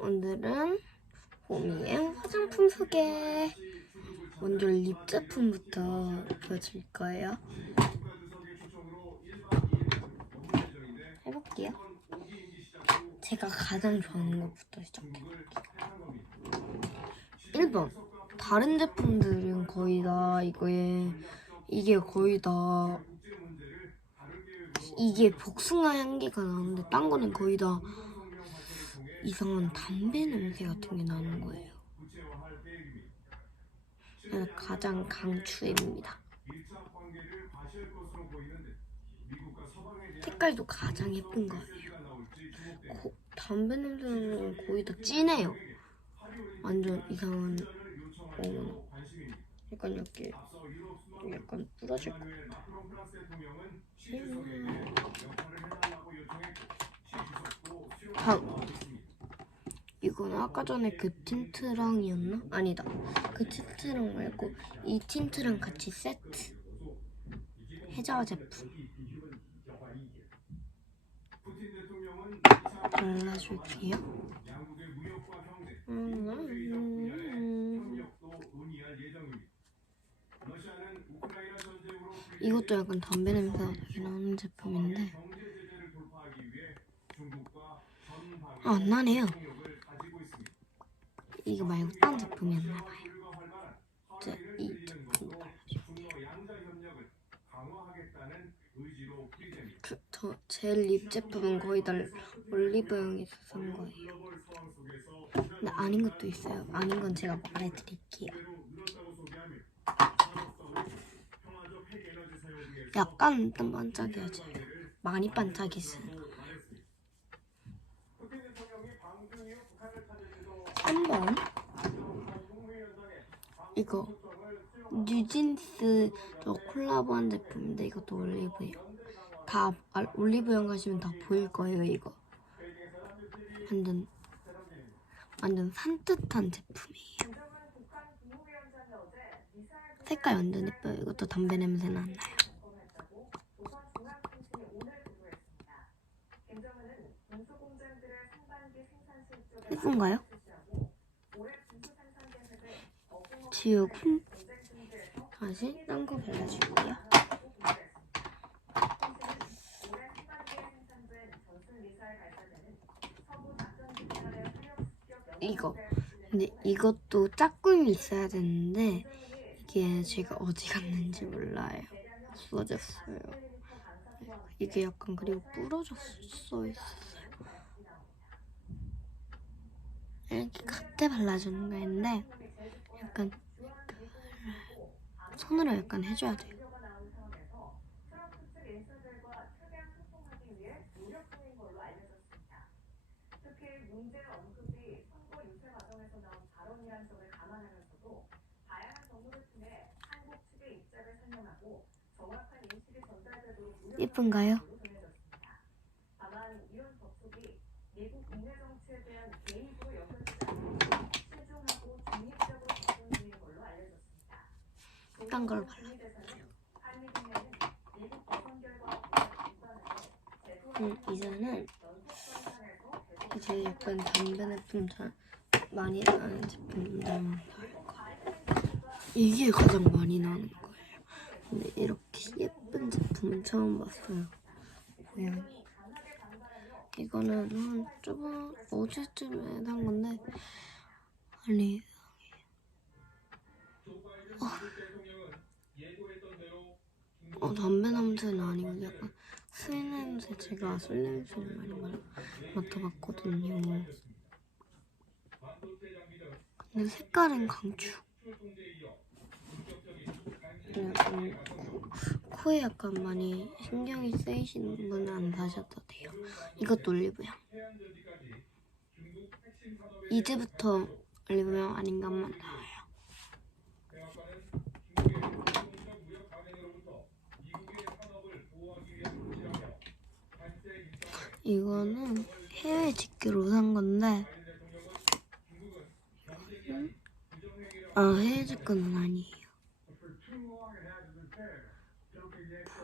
오늘은 홈이의 화장품 소개. 먼저 립 제품부터 보여줄 거예요. 해볼게요. 제가 가장 좋아하는 것부터 시작해볼게요. 1번. 다른 제품들은 거의 다 이거에 이게 거의 다 이게 복숭아 향기가 나는데 딴 거는 거의 다 이상한 담배 냄새 같은 게 나는 거예요. 가장 강추입니다. 색깔도 가장 예쁜 거예요. 고- 담배 냄새는 거의 다 진해요. 완전 이상한 어, 약간 이렇게 약간 부러질 것 같아. 음. 다음 이거는 아까 전에 그 틴트랑이었나? 아니다. 그 틴트랑 말고 이 틴트랑 같이 세트 해자와 제품 발라줄게요. 음. 이것도 약간 담배 냄새가 나게 나는 제품인데 아, 안 나네요. 이거 말고 딴 제품이었나 봐요. 이제 이 제품 발라줄게요. 그, 저제 립 제품은 거의 다 올리브영에서 산 거예요. 근데 아닌 것도 있어요. 아닌 건 제가 말해드릴게요. 약간 좀 반짝여져요. 많이 반짝이시는 거. 3번 이거 뉴진스 저 콜라보한 제품인데 이것도 올리브영 다 아, 올리브영 가시면 다 보일 거예요 이거 완전 완전 산뜻한 제품이에요 색깔 완전 예뻐요 이것도 담배 냄새 안 나요 예쁜가요? 지우고 다시 딴 거 발라줄게요. 이거 근데 이것도 짝꿍이 있어야 되는데 이게 제가 어디 갔는지 몰라요. 없어졌어요. 이게 약간 그리고 부러졌어 있었어요. 이렇게 겉에 발라주는 거였는데 약간 손으로 약간 해줘야 돼요. 예쁜가요? 딴 걸 발라줄게요. 음, 이제는 이제 약간 담배 제품 잘 많이 나는 거예요. 이게 가장 많이 나는 거예요. 근데 이렇게 예쁜 제품은 처음 봤어요. 고양이. 이거는 한 저번 어제쯤에 산 건데 아니 어, 담배 냄새는 아니고 약간 술 냄새 제가 술 냄새를 많이 맡- 맡아봤거든요. 근데 색깔은 강추. 약간 코, 코에 약간 많이 신경이 쓰이시는 분은 안 사셔도 돼요. 이것도 올리브영. 이제부터 올리브영 아닌 것만 나 이거는 해외 직구로 산 건데 이거는 아 해외 직구는 아니에요.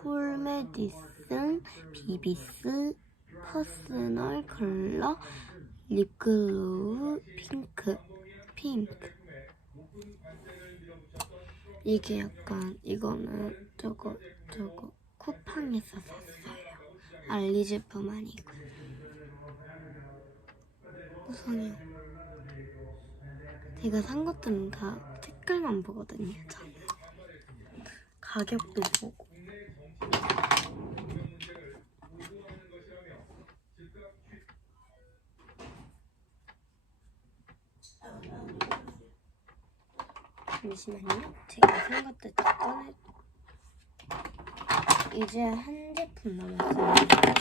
폴메디슨 비비스 퍼스널 컬러 립글로우 핑크 핑크 이게 약간 이거는 저거 저거 쿠팡에서 샀어요 알리 제품 아니고 우선요 제가 산 것들은 다 색깔만 보거든요 저는 가격도 보고 잠시만요. 제가 산 것들 다 꺼내. 이제 한 제품 남았어요.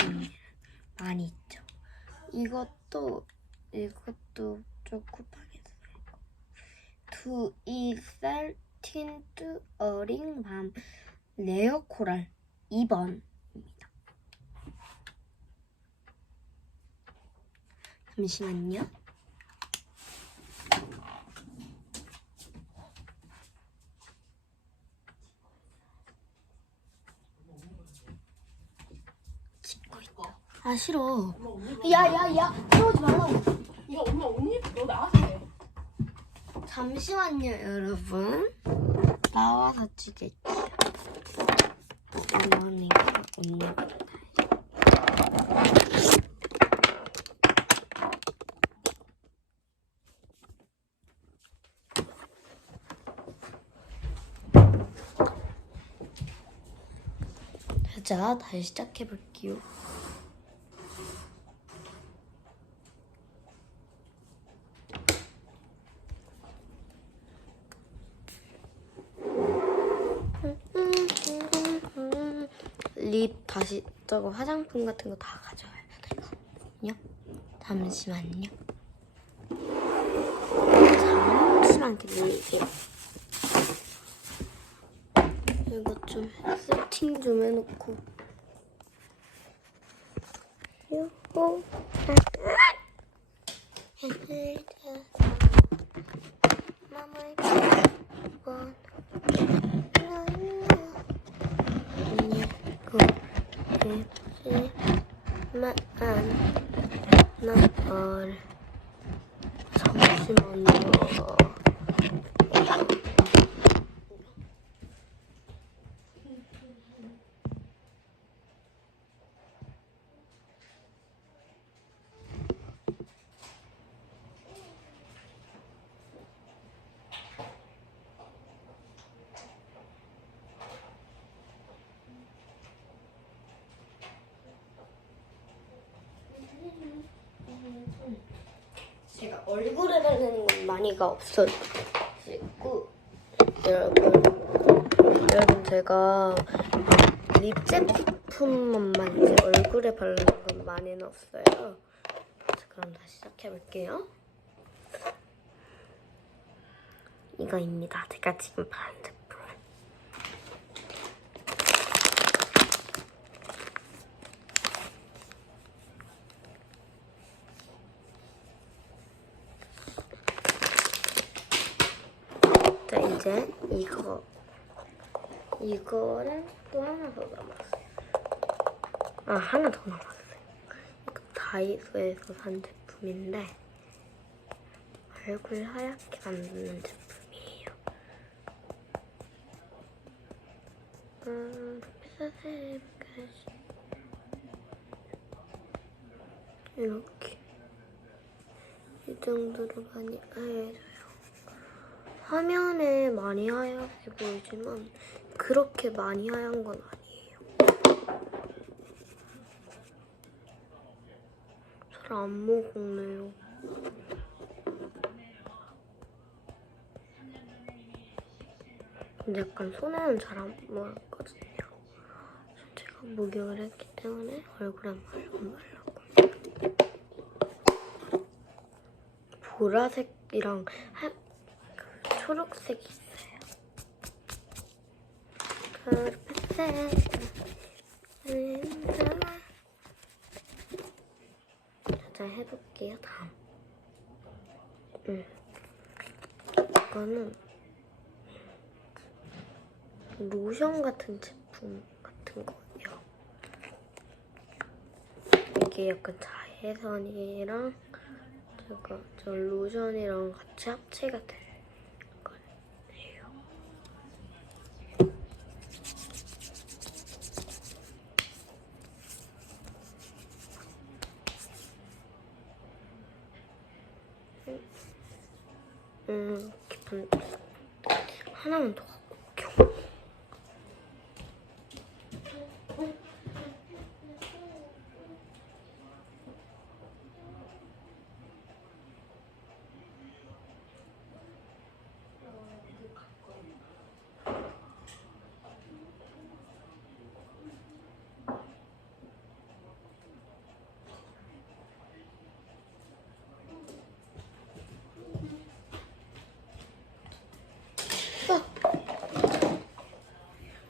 음, 많이 있죠. 이것도 이것도 저 쿠팡에서 산 거. 두이셀 틴트 어링 밤 레어 코랄 2번입니다. 잠시만요. 찍고 있다. 아 싫어. 야야야, 그러지 말라고. 이거 엄마 언니 너 나와서 해. 잠시만요, 여러분. 나와서 찍을게요. 이거는 이거 언니가 자, 다시 시작해 볼게요. 립 다시 저거 화장품 같은 거 다 가져와야 되거든요. 잠시만요. 잠시만 기다리세요. 이거 좀 세팅 좀 해놓고. 요거. 마무리. 원. 아니고 되지만 나를 잠시만요. 제가 얼굴에 바르는 건 많이가 없어요. 그리고 여러분, 여러분 제가 립 제품만 많이 얼굴에 바르는 건 많이는 없어요. 자, 그럼 다시 시작해 볼게요. 이거입니다. 제가 지금 바른 제품. 자 이제 이거 이거를 또 하나 더 남았어요. 아 하나 더 남았어요. 이거 다이소에서 산 제품인데 얼굴 하얗게 만드는 제품이에요. 음, 이렇게 이 정도로 많이 하얘져요. 화면에 많이 하얗게 보이지만 그렇게 많이 하얀 건 아니에요. 잘 안 먹었네요. 근데 약간 손에는 잘 안 먹었거든요. 제가 목욕을 했기 때문에 얼굴에 말라고. 보라색이랑 초록색이 있어요. 자, 해볼게요. 다음. 음. 이거는 로션 같은 제품 같은 거예요. 이게 약간 자외선이랑 제가 저 로션이랑 같이 합체가 된 거예요. 음, 깊은. 하나만 더 갖고 올게요.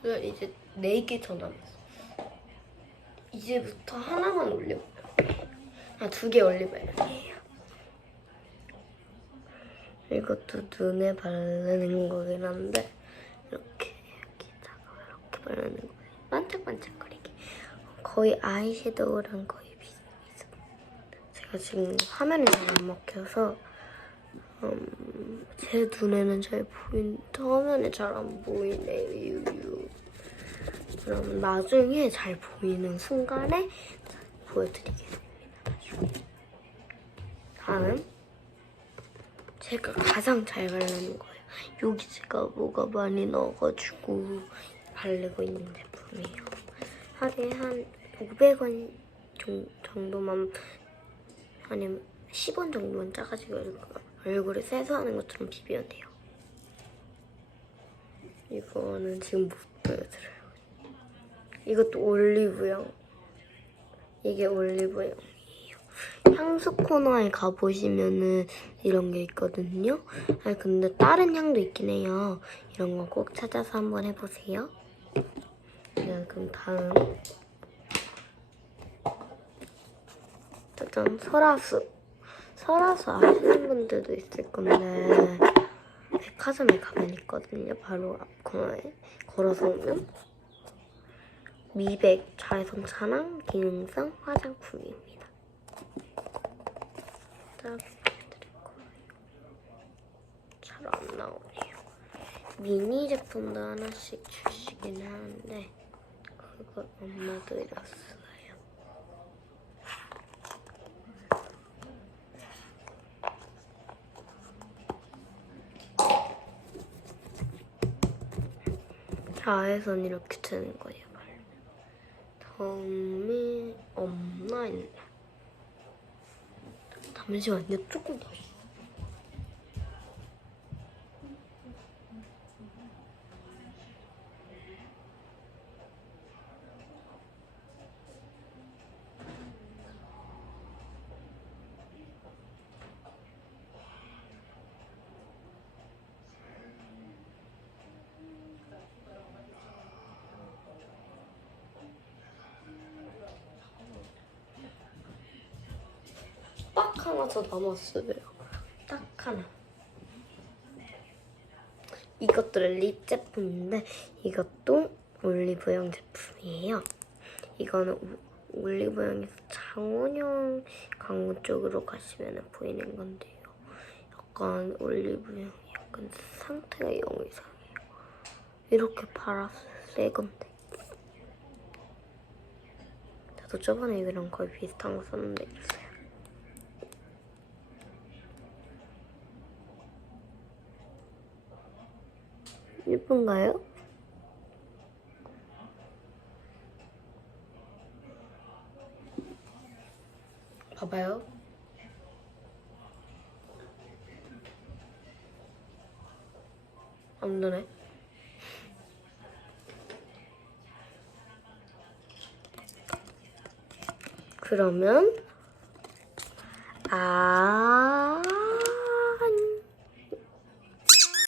그래서 이제 네 개 더 남았어. 이제부터 하나만 올려봐요. 아, 두 개 올리바이러예요. 이것도 눈에 바르는 거긴 한데 이렇게 여기다가 이렇게 바르는 거예요. 반짝반짝거리게. 거의 아이섀도우랑 거의 비슷비슷. 제가 지금 화면이 잘 안 먹혀서 음, 제 눈에는 잘 보인, 화면에 잘 안 보이네요. 유유. 그럼 나중에 잘 보이는 순간에 보여드리겠습니다. 다음 제가 가장 잘 바르는 거예요. 여기 제가 뭐가 많이 넣어가지고 바르고 있는 제품이에요. 하루에 한 500원 정도만 아니면 10원 정도만 짜가지고 얼굴에 세수하는 것처럼 비비면 돼요. 이거는 지금 못 보여드려요. 이것도 올리브영. 이게 올리브영이에요. 향수 코너에 가보시면은 이런 게 있거든요. 아 근데 다른 향도 있긴 해요. 이런 거 꼭 찾아서 한번 해보세요. 네, 그럼 다음. 짜잔, 설화수. 설화수 아시는 분들도 있을 건데 백화점에 가면 있거든요. 바로 앞 코너에 걸어서 오면 미백 자외선 차랑 기능성 화장품입니다. 딱 보여드릴 거예요. 잘 안 나오네요. 미니 제품도 하나씩 주시긴 하는데 그걸 엄마 드렸어요. 자외선 이렇게 되는 거예요. 다음에 없나 있나? 잠시만요. 조금 더. 하나 더 남았어요. 딱 하나. 이것도 립 제품인데 이것도 올리브영 제품이에요. 이거는 오- 올리브영에서 장원영 강원 쪽으로 가시면 보이는 건데요. 약간 올리브영이 약간 상태가 영 이상해요. 이렇게 팔았어요. 새 건데. 저도 저번에 이거랑 거의 비슷한 거 썼는데 있어요. 예쁜가요? 봐봐요. 안 되네. 그러면 아